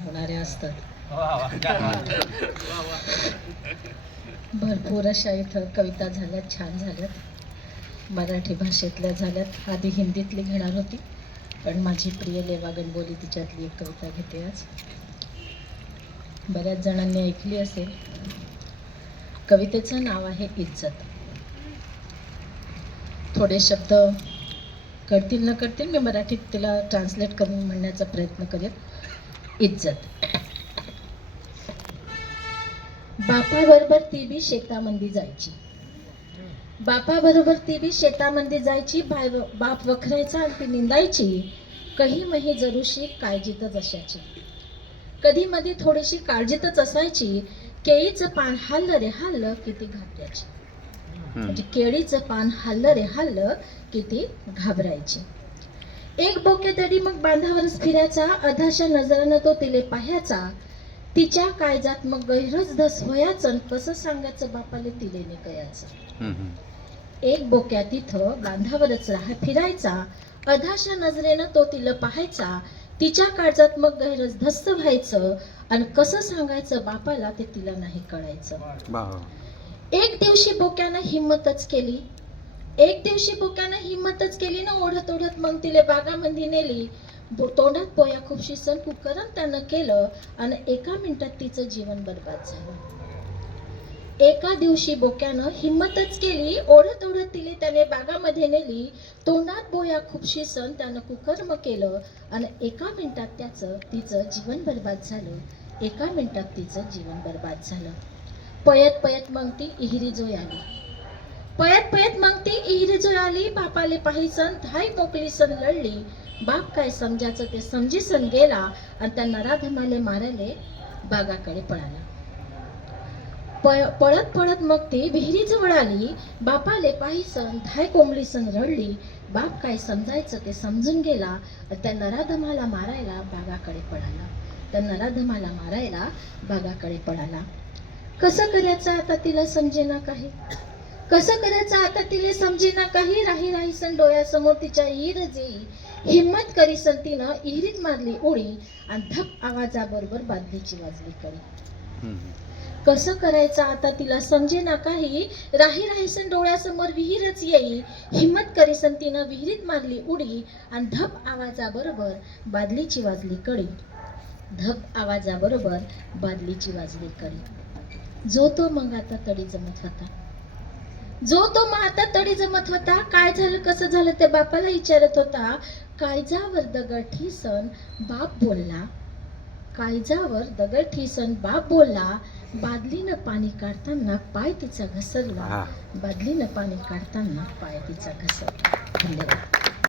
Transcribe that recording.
होणारे असतात. भरपूर अशा इथं कविता झाल्यात, छान झाल्यात. मराठी भाषेतल्या झाल्यात. आधी हिंदीतली घेणार होती, पण माझी प्रिय लेवा गणबोली तिच्यातली एक कविता घेते आज. बऱ्याच जणांनी ऐकली असेल. कवितेचं नाव आहे इज्जत. थोडे शब्द कळतील न कळतील मी मराठीत तिला ट्रान्सलेट करून म्हणण्याचा प्रयत्न करेन. इज्जत. बापाबरोबर ती बी शेतामंदी जायची. बापाबरोबर ती बी शेतामंदी जायची. बाप वखरायचा आणि ती निंदायची. कही मही जरूशी काळजीतच असायची. कधी मध्ये थोडीशी काळजीतच असायची. केळीचं पान हल्लं रे हल्लं किती घाबरायची. म्हणजे केळीचं पान हल्लं रे हल्लं किती घाबरायची. एक बोकेतडी मग बांधावरच फिरायचा. अधाशा नजरानं तो तिले पाहायचा. तिच्या काळजात मग गैरच धस व्हायचं. कसं सांगायचं बापाले तिले ने कयाचं. एक बोक्या तिथं बांधावरच फिरायचा. अधाशा नजरेनं तो तिला पाहायचा. तिच्या काळजात मग गैरच धस्त व्हायचं. आणि कसं सांगायचं बापाला ते तिला नाही कळायचं. एक दिवशी बोक्यानं हिम्मतच केली. एक दिवशी बोक्यानं हिम्मतच केली ना. ओढत ओढत मग तिले बागामध्ये नेली. तोंडात पोया खूपशी सण कुकरण त्यानं केलं. आणि एका मिनिटात तिचं जीवन बर्बाद झालं. एका दिवशी बोक्यानं हिम्मतच केली. ओढत ओढत तिले त्याने बागामध्ये नेली. तोंडात बोया खूपशी सण त्यानं कुकर्म केलं. आणि एका मिनिटात तिचं जीवन बर्बाद झालं. एका मिनिटात तिचं जीवन बर्बाद झालं. पयत पयत मग ती इहिरीजोय आली. पयत पयत मग ती इहिरीजोय आली. बापाले पाहिसन धाय मोकली सन लढली. बाप काय समजायचं ते समजीसन गेला. आणि त्या नराधमाले मारायले बागाकडे पळाला. पळत पळत मग ती विहिरीजवळ आली. बापाले पाहिसन धाय कोंबडीसन रडली. बाप काय समजायचं ते समजून गेला. त्या नराधमाला मारायला बागाकडे पळाला. त्या नराधमाला मारायला बागाकडे पळाला. कसं करायचं आता तिला समजेना काही. कसं करायचं आता तिला समजेना काही. राही राहीसन डोळ्यासमोर तिच्या इहीर जेई. हिम्मत करीसन तिनं इहिरीत मारली उडी. आणि धप आवाजाबरोबर बादलीची वाजली कडी. कसं करायचं आता तिला समजेना काही. राही राहीसन डोळ्यासमोर विहीरच येई. हिम्मत करीसन तिनं विहिरीत मारली उडी. आणि धप आवाजाबरोबर बादलीची वाजली कडी. धप आवाजाबरोबर बादलीची वाजली कडी. जो तो मग आता तडी जमत होता. जो तो मग आता तडी जमत होता. काय झालं कसं झालं ते बापाला विचारत होता. काळजावर दगड ठिसन बाप बोलला. काळजावर दगड ठिसन बाप बोलला. बादलीनं पाणी काढताना पाय तिचा घसरला. बादलीनं पाणी काढताना पाय तिचा घसरला. धन्यवाद.